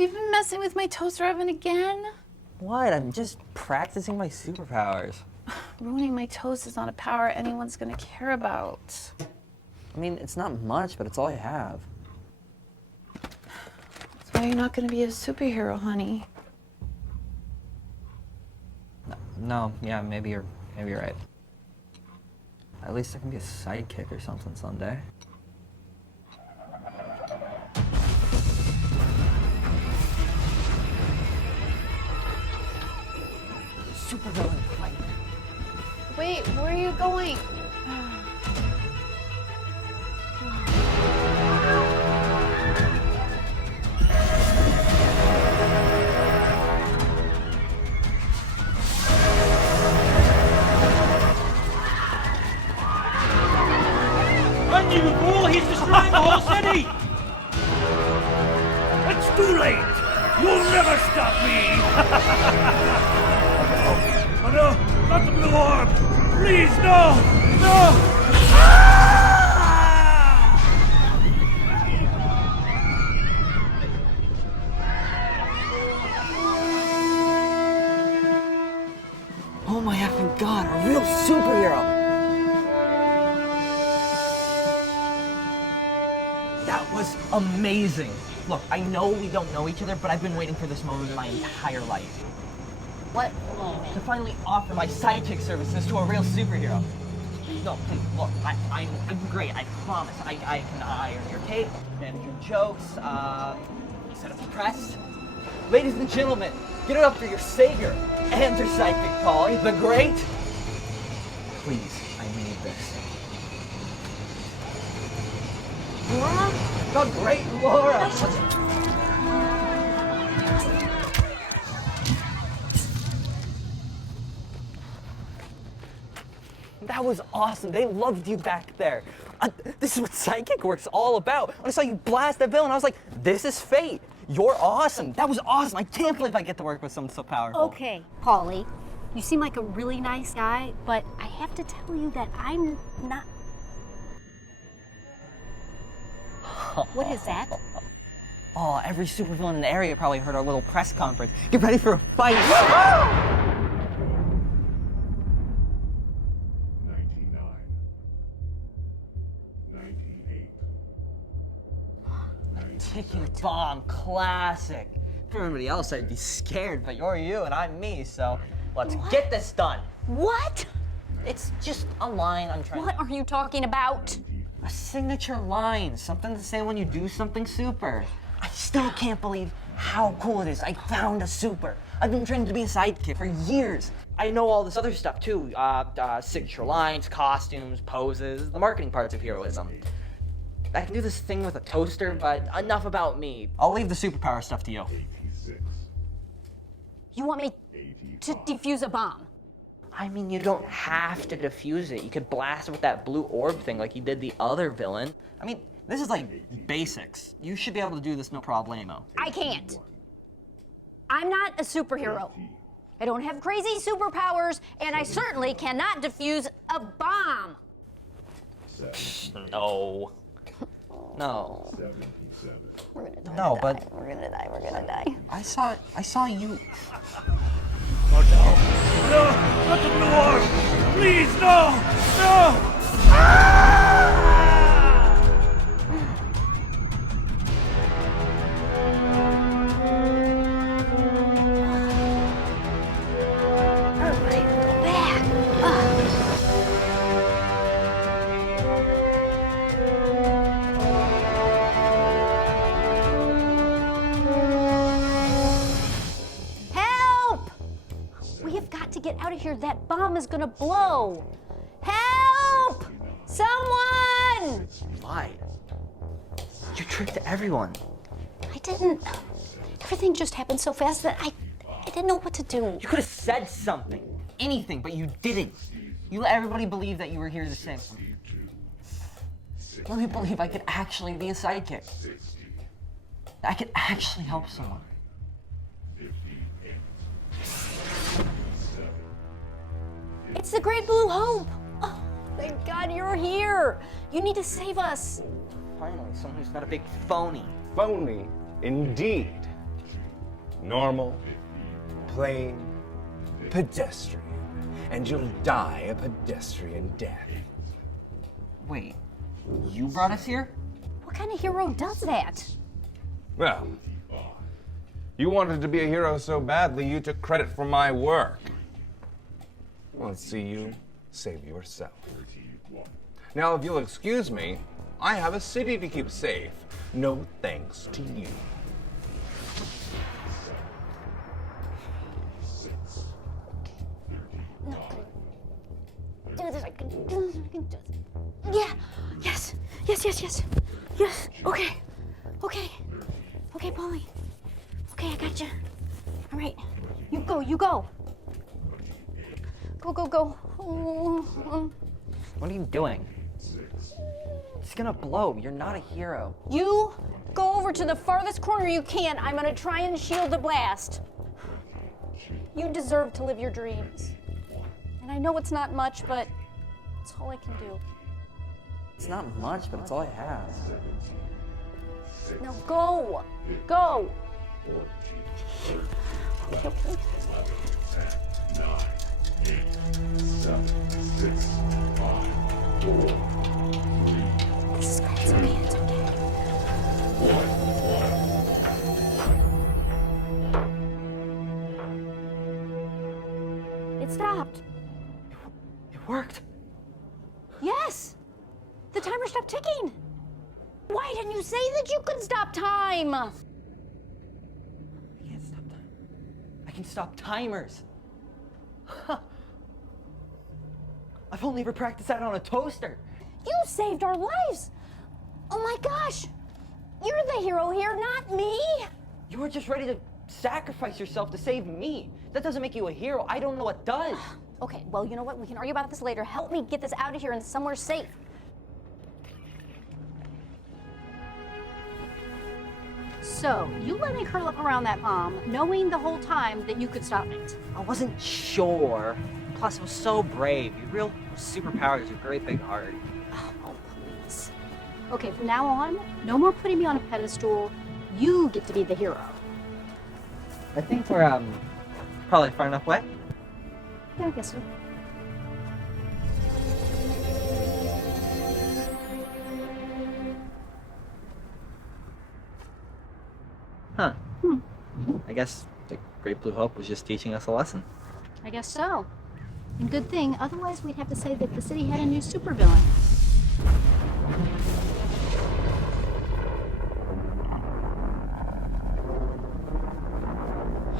you been messing with my toaster oven again? What? I'm just practicing my superpowers. Ruining my toast is not a power anyone's gonna care about. I mean, it's not much, but it's all I have. That's why you're not gonna be a superhero, honey. No, yeah, maybe you're right. At least I can be a sidekick or something someday. Supervillain fight. Wait, where are you going? Run, you fool! He's destroying the whole city! It's too late! You'll never stop me! Oh no! Not the blue orb! Please, no! No! Oh my effing god, a real superhero! That was amazing! Look, I know we don't know each other, but I've been waiting for this moment my entire life. What moment? To finally offer my sidekick services to a real superhero. No, please, look, I'm great, I promise. I can iron your tape, manage your jokes, set up the press. Ladies and gentlemen, get it up for your savior and your sidekick, Pauly, the great. Please, I need this. Laura? The great Laura! That was awesome. They loved you back there. This is what Sidekick Work's all about. When I saw you blast that villain, I was like, this is fate. You're awesome. That was awesome. I can't believe I get to work with someone so powerful. Okay, Pauly, you seem like a really nice guy, but I have to tell you that I'm not... What is that? Oh, every supervillain in the area probably heard our little press conference. Get ready for a fight. 99. 98. Ticking bomb, classic. For everybody else, I'd be scared, but you're you and I'm me, so let's get this done. What? It's just a line I'm trying What are you talking about? A signature line, something to say when you do something super. I still can't believe how cool it is. I found a super. I've been training to be a sidekick for years. I know all this other stuff too. Signature lines, costumes, poses, the marketing parts of heroism. I can do this thing with a toaster, but enough about me. I'll leave the superpower stuff to you. 86. You want me to defuse a bomb? I mean, you don't have to defuse it. You could blast it with that blue orb thing like you did the other villain. I mean, this is like basics. You should be able to do this no problemo. I can't. I'm not a superhero. I don't have crazy superpowers, and I certainly cannot defuse a bomb. No. No. 77. We're gonna die. No, but We're gonna die. We're gonna die. I saw you. Oh no! No! Not the blue orb! Please, no! No! Get out of here, that bomb is gonna blow. Help! Someone! Why? You tricked everyone. I didn't. Everything just happened so fast that I didn't know what to do. You could have said something. Anything, but you didn't. You let everybody believe that you were here to save them. Let me believe I could actually be a sidekick. I could actually help someone. It's the Great Blue Hope! Oh, thank God you're here! You need to save us. Finally, someone who's not a big phony. Phony, indeed. Normal, plain, pedestrian. And you'll die a pedestrian death. Wait, you brought us here? What kind of hero does that? Well, you wanted to be a hero so badly you took credit for my work. Well, let's see you save yourself. Now, if you'll excuse me, I have a city to keep safe. No thanks to you. Do this, I can do this, I can do this. Yeah, yes, yes, yes, yes, yes, okay, okay, okay, Pauly. Okay, I got you. All right, you go, you go. Go, go, go. What are you doing? It's gonna blow. You're not a hero. You go over to the farthest corner you can. I'm gonna try and shield the blast. You deserve to live your dreams. And I know it's not much, but it's all I can do. It's not much, but it's all I have. Now go! Go! Okay, okay. 9, 8, 7, 6, 5, 4, 3. This is great. It's okay. It's okay. 1. It stopped. It worked. Yes! The timer stopped ticking. Why didn't you say that you could stop time? I can't stop time. I can stop timers. Huh. I've only ever practiced that on a toaster. You saved our lives. Oh my gosh. You're the hero here, not me. You were just ready to sacrifice yourself to save me. That doesn't make you a hero. I don't know what does. Okay, well, you know what? We can argue about this later. Help me get this out of here and somewhere safe. So, you let me curl up around that bomb, knowing the whole time that you could stop it. I wasn't sure. Plus, it was so brave. Your real superpowers are a great big heart. Oh, please. Okay, from now on, no more putting me on a pedestal. You get to be the hero. I think we're, probably far enough away. Yeah, I guess so. Huh. I guess the Great Blue Hope was just teaching us a lesson. I guess so. And good thing, otherwise we'd have to say that the city had a new supervillain.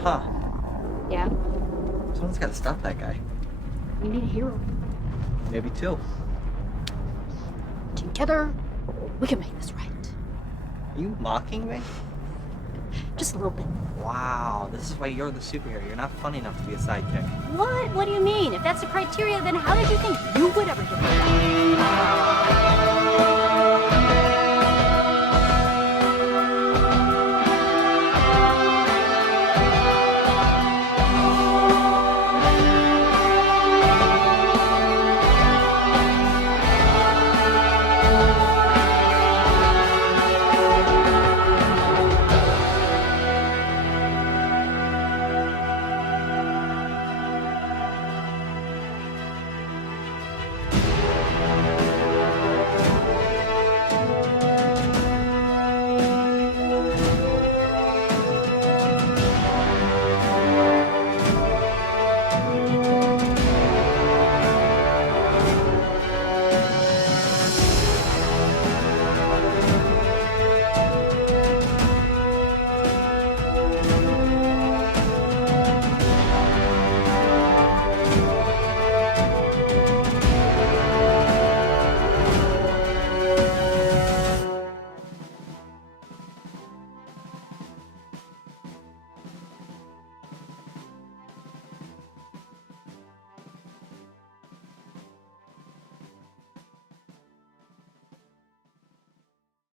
Huh. Yeah, Someone's gotta stop that guy. we need a hero. Maybe two. Together, we can make this right. Are you mocking me? Just a little bit. Wow, this is why you're the superhero. You're not funny enough to be a sidekick. What? What do you mean? If that's the criteria, then how did you think you would ever get that?